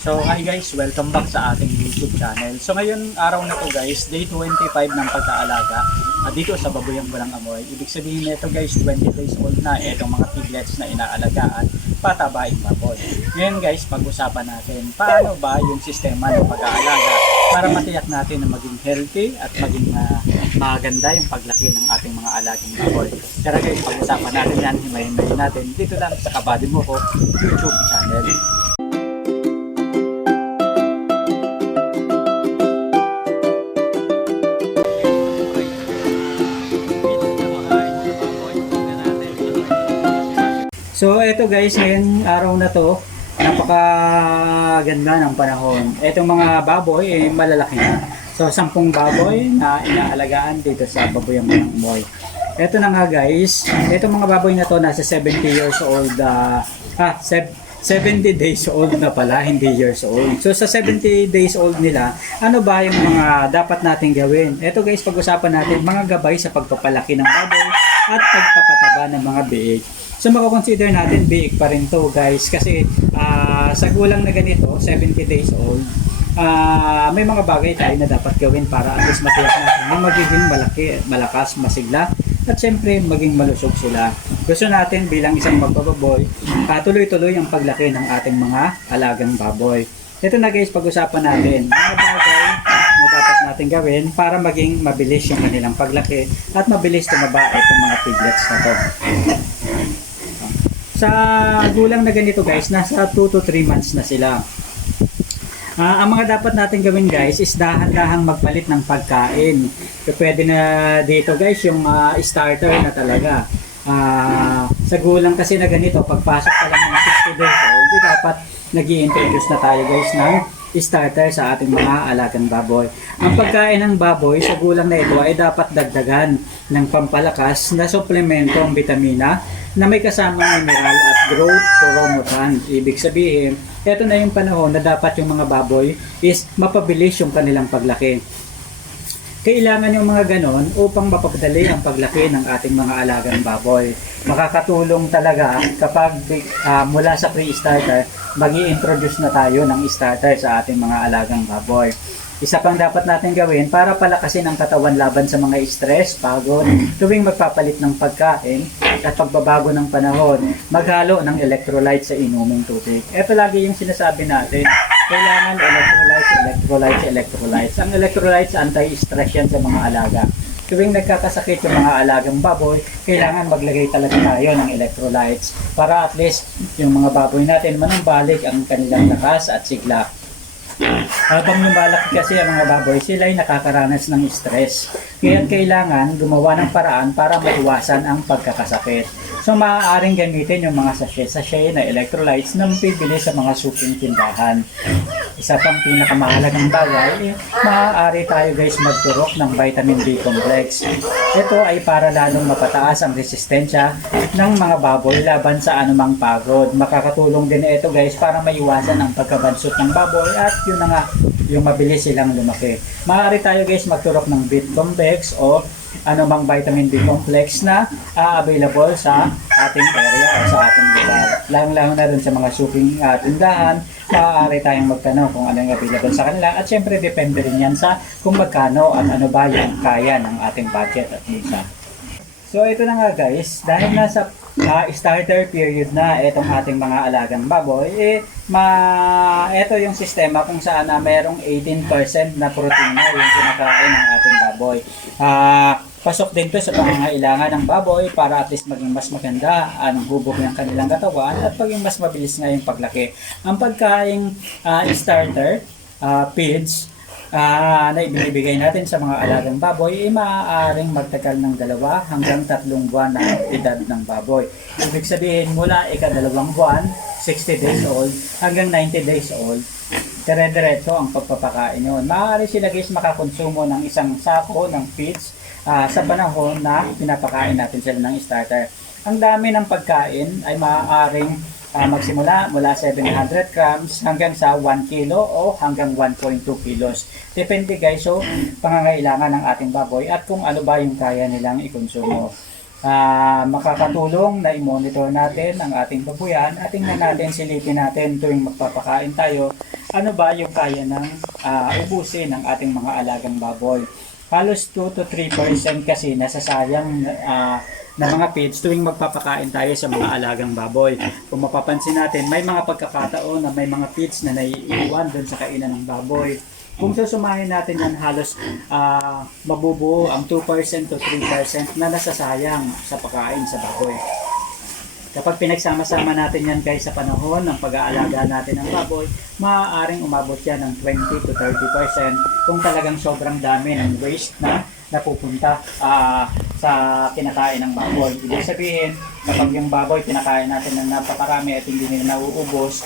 So hi guys, welcome back sa ating YouTube channel. So ngayon araw na to guys, day 25 ng pagkaalaga at dito sa Babuyang Walang Amoy. Ibig sabihin nito guys, 20 days old na itong mga piglets na inaalagaan patabaing baboy. Ngayon guys, pag-usapan natin paano ba yung sistema ng pag-aalaga para matiyak natin na maging healthy at maging ah, maganda yung paglaki ng ating mga alagang baboy. Tara guys, pag-usapan natin yan, himayin-himayin natin dito lang sa Kabady Mo ko YouTube channel. So eto guys, ngayon araw na to, napakaganda ng panahon. Etong mga baboy, eh, malalaki na. So sampung baboy na inaalagaan dito sa Baboyang Moy. Eto na nga guys, etong mga baboy na to nasa 70 years old, ah, ah, seb- 70 days old na pala, hindi years old. So sa 70 days old nila, ano ba yung mga dapat natin gawin? Ito guys, pag-usapan natin mga gabay sa pagpapalaki ng baboy at pagpapataba ng mga biig. So mako-consider natin biig pa rin to guys kasi ah, sa gulang na ganito, 70 days old, ah, may mga bagay tayo na dapat gawin para at least matiyak natin na magiging malaki, malakas, masigla at syempre maging malusog sila. Gusto natin bilang isang magbababoy, ah, tuloy-tuloy ang paglaki ng ating mga alagang baboy. Ito na guys, pag-usapan natin mga bagay na dapat natin gawin para maging mabilis yung kanilang paglaki at mabilis tumaba itong mga piglets na to. Sa gulang na ganito guys, nasa 2 to 3 months na sila. Ah, ang mga dapat natin gawin guys is dahan-dahang magpalit ng pagkain. So, pwede na dito guys yung ah, starter na talaga. Ah, sa gulang kasi na ganito, pagpasok pa lang ng 60 days old, dapat nag introduce na tayo guys ng starter sa ating mga alagang baboy. Ang pagkain ng baboy sa gulang na ito ay dapat dagdagan ng pampalakas na suplementong vitamina na may kasamang mineral at growth hormone. Ibig sabihin, ito na yung panahon na dapat yung mga baboy is mapabilis yung kanilang paglaki. Kailangan yung mga ganon upang mapapadali ang paglaki ng ating mga alagang baboy. Makakatulong talaga kapag ah, mula sa pre-starter, mag introduce na tayo ng starter sa ating mga alagang baboy. Isa pang dapat natin gawin para palakasin ang katawan laban sa mga stress, pagod, tuwing magpapalit ng pagkain at pagbabago ng panahon, maghalo ng electrolytes sa inuming tubig. Ito lagi yung sinasabi natin, kailangan electrolytes, electrolytes, electrolytes. Ang electrolytes, anti-stress yan sa mga alaga. Tuwing nagkakasakit yung mga alagang baboy, kailangan maglagay talaga tayo ng electrolytes para at least yung mga baboy natin manumbalik ang kanilang lakas at sigla. Habang lumalaki kasi ang mga baboy, sila ay nakakaranas ng stress. Kaya kailangan gumawa ng paraan para maiwasan ang pagkakasakit. So maaaring gamitin yung mga sachet-sachet na electrolytes na mapibili sa mga suking tindahan. Isa pang pinakamahalagang bagay, eh, maaari tayo guys magturok ng vitamin B complex. Ito ay para lalong mapataas ang resistensya ng mga baboy laban sa anumang pagod. Makakatulong din ito guys para maiwasan ang pagkabansot ng baboy at yun na nga, yung mabilis silang lumaki. Maaari tayo guys magturok ng B complex o anumang vitamin B complex na ah, available sa ating area o sa ating lugar. Lang-lang na rin sa mga suking ah, tindahan, maaari tayong magtanong kung ano yung available sa kanila at syempre depende rin yan sa kung magkano at ano ba yung kaya ng ating budget at isa. So ito na nga guys, dahil nasa ah, starter period na itong ating mga alagang baboy, eh, ma ito yung sistema kung saan na merong 18% na protina yung kinakain ng ating baboy. Ah, pasok din to sa pangangailangan ng baboy para at least maging mas maganda ang hubog ng kanilang katawan at maging mas mabilis nga yung paglaki. Ang pagkaing ah, starter, ah, feeds, ah, na ibinibigay natin sa mga alagang baboy ay maaaring magtagal ng dalawa hanggang tatlong buwan na edad ng baboy. Ibig sabihin mula ikadalawang buwan, 60 days old, hanggang 90 days old, dire-diretso ang pagpapakain yun. Maaari sila guys makakonsumo ng isang sako ng feeds ah, sa panahon na pinapakain natin sila ng starter. Ang dami ng pagkain ay maaaring ah, magsimula mula 700 grams hanggang sa 1 kilo o hanggang 1.2 kilos. Depende guys, so pangangailangan ng ating baboy at kung ano ba yung kaya nilang ikonsumo. Ah, makakatulong na i-monitor natin ang ating babuyan at tingnan natin, silipin natin tuwing magpapakain tayo ano ba yung kaya ng ah, ubusin ng ating mga alagang baboy. Halos 2 to 3% kasi nasasayang ah, na mga feeds tuwing magpapakain tayo sa mga alagang baboy. Kung mapapansin natin, may mga pagkakataon na may mga feeds na naiiwan doon sa kainan ng baboy. Kung susumahin natin yan, halos ah, mabubuo ang 2% to 3% na nasasayang sa pagkain sa baboy. Kapag pinagsama-sama natin yan guys sa panahon ng pag-aalaga natin ng baboy, maaaring umabot yan ng 20 to 30% kung talagang sobrang dami ng waste na napupunta ah, sa kinakain ng baboy. Ibig sabihin, kapag yung baboy kinakain natin ng napakarami at hindi nila nauubos,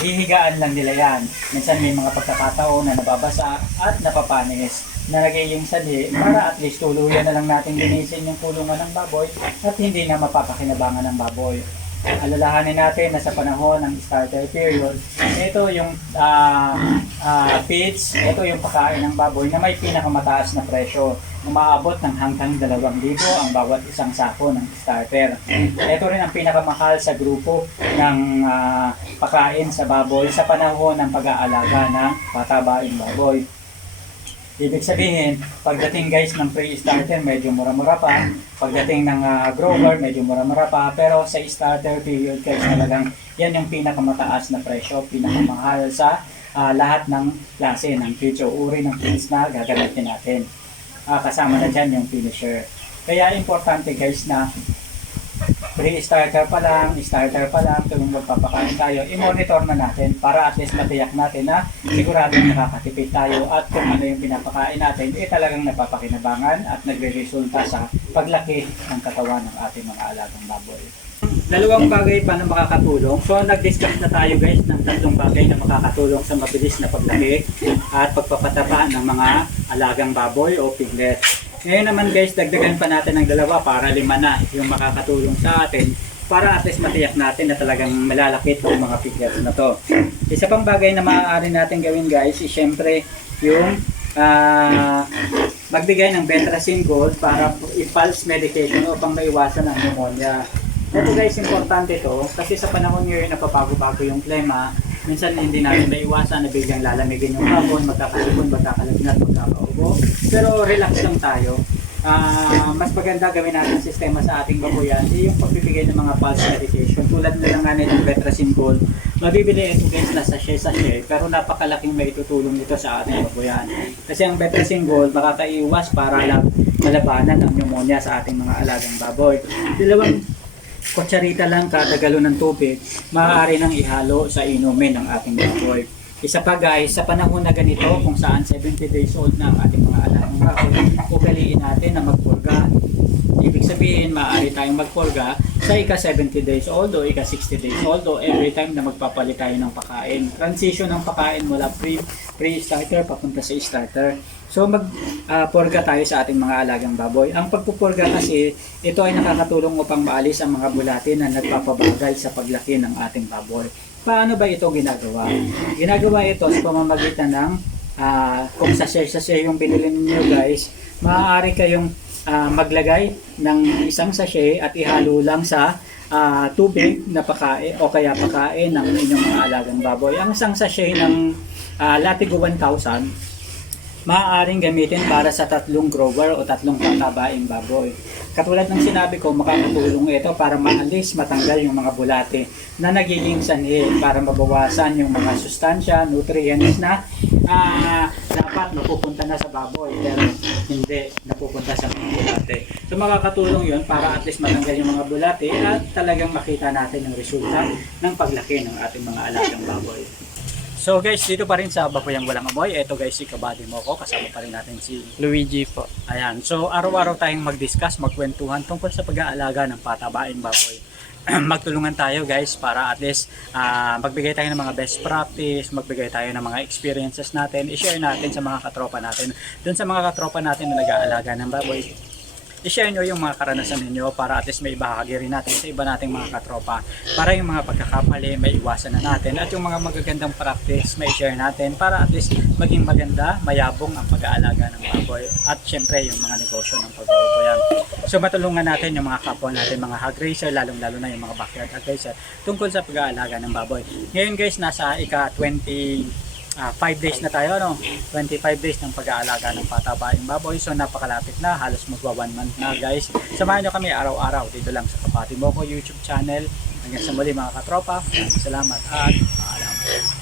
hihigaan lang nila yan. Minsan may mga pagkakataon na nababasa at napapanis na nagiging sali para at least tuluyan na lang natin linisin yung kulungan ng baboy at hindi na mapapakinabangan ng baboy. Alalahanin natin na sa panahon ng starter period, ito yung ah ah, feeds, ito yung pagkain ng baboy na may pinakamataas na presyo. Umaabot ng hanggang 2,000 ang bawat isang sako ng starter. Ito rin ang pinakamahal sa grupo ng ah, pagkain sa baboy sa panahon ng pag-aalaga ng patabaing baboy. Ibig sabihin, pagdating guys ng pre-starter, medyo mura-mura pa. Pagdating ng ah, grower, medyo mura-mura pa. Pero sa starter period guys, talagang yan yung pinakamataas na presyo, pinakamahal sa ah, lahat ng klase ng o uri ng feeds na gagamitin natin. Ah, kasama na dyan yung finisher. Kaya importante guys na pre-starter pa lang, starter pa lang, tuwing magpapakain tayo, i-monitor na natin para at least matiyak natin na sigurado nakakatipid tayo at kung ano yung pinapakain natin, eh talagang napapakinabangan at nagre-resulta sa paglaki ng katawan ng ating mga alagang baboy. Dalawang bagay pa na makakatulong. So, nag-discuss na tayo guys ng tatlong bagay na makakatulong sa mabilis na paglaki at pagpapataba ng mga alagang baboy o piglet. Ngayon naman guys, dagdagan pa natin ng dalawa para lima na yung makakatulong sa atin para at least matiyak natin na talagang malalaki itong mga piglets na to. Isa pang bagay na maaari natin gawin guys is syempre yung ah, magbigay ng Betracin Gold para i-pulse medication upang maiwasan ang pneumonia. Ito guys, importante to kasi sa panahon ngayon napapago-bago yung klima, minsan hindi natin maiwasan na biglang lalamigin yung hapon, magkakasipon, magkakalagnat, magkakaubo. Pero relax lang tayo. Ah, mas maganda gawin natin ang sistema sa ating baboyan eh, yung pagbibigay ng mga pulse medication tulad na lang nga nitong Betracin Gold mabibili ito guys na sachet-sachet pero napakalaking may tutulong nito sa ating baboyan kasi ang Betracin Gold makakaiwas para lang malabanan ang pneumonia sa ating mga alagang baboy dalawang kutsarita lang kada galon ng tubig, maaari nang ihalo sa inumin ng ating baboy. Isa pa guys, sa panahon na ganito, kung saan 70 days old na ang ating mga alagang baboy, ugaliin natin na magpurga. Ibig sabihin, maaari tayong magpurga sa ika 70 days old o ika 60 days old o every time na magpapalit tayo ng pakain. Transition ng pakain mula pre, pre-starter papunta sa starter. So mag-purga tayo sa ating mga alagang baboy. Ang pagpupurga kasi, ito ay nakakatulong upang maalis ang mga bulati na nagpapabagal sa paglaki ng ating baboy. Paano ba ito ginagawa? Ginagawa ito sa pamamagitan ng ah, kung sachet-sachet yung binili ninyo guys, maaari kayong ah, maglagay ng isang sachet at ihalo lang sa ah, tubig na pakain o kaya pakain ng inyong mga alagang baboy. Ang isang sachet ng ah, Latigo 1000 maaaring gamitin para sa tatlong grower o tatlong patabaing baboy. Katulad ng sinabi ko, makakatulong ito para maalis, matanggal yung mga bulate na nagiging sanhi para mabawasan yung mga sustansya, nutrients na ah, dapat napupunta na sa baboy pero hindi napupunta sa mga bulate. So makakatulong yun para at least matanggal yung mga bulate at talagang makita natin yung resulta ng paglaki ng ating mga alagang baboy. So guys, dito pa rin sa Baboyang Walang Amoy. Ito guys, si Kabady mo ko. Kasama pa rin natin si Luigi po. Ayan. So araw-araw tayong mag-discuss, magkwentuhan tungkol sa pag-aalaga ng patabaing baboy. Magtulungan tayo guys para at least ah, magbigay tayo ng mga best practice, magbigay tayo ng mga experiences natin, i-share natin sa mga katropa natin. Doon sa mga katropa natin na nag-aalaga ng baboy, i-share nyo yung mga karanasan ninyo para at least may bahagi rin natin sa iba nating mga katropa para yung mga pagkakamali may iwasan na natin at yung mga magagandang practice may share natin para at least maging maganda, mayabong ang pag-aalaga ng baboy at syempre yung mga negosyo ng pagbaboyan. So matulungan natin yung mga kapwa natin, mga hog racer, lalong lalo na yung mga backyard hog racer tungkol sa pag-aalaga ng baboy. Ngayon guys, nasa ika 20 5 days na tayo, no? 25 days ng pag-aalaga ng patabaing baboy. So, napakalapit na. Halos magwa 1 month na, guys. Samahan nyo kami araw-araw dito lang sa Kapati Boko YouTube channel. Hanggang sa muli mga katropa. Salamat at paalam.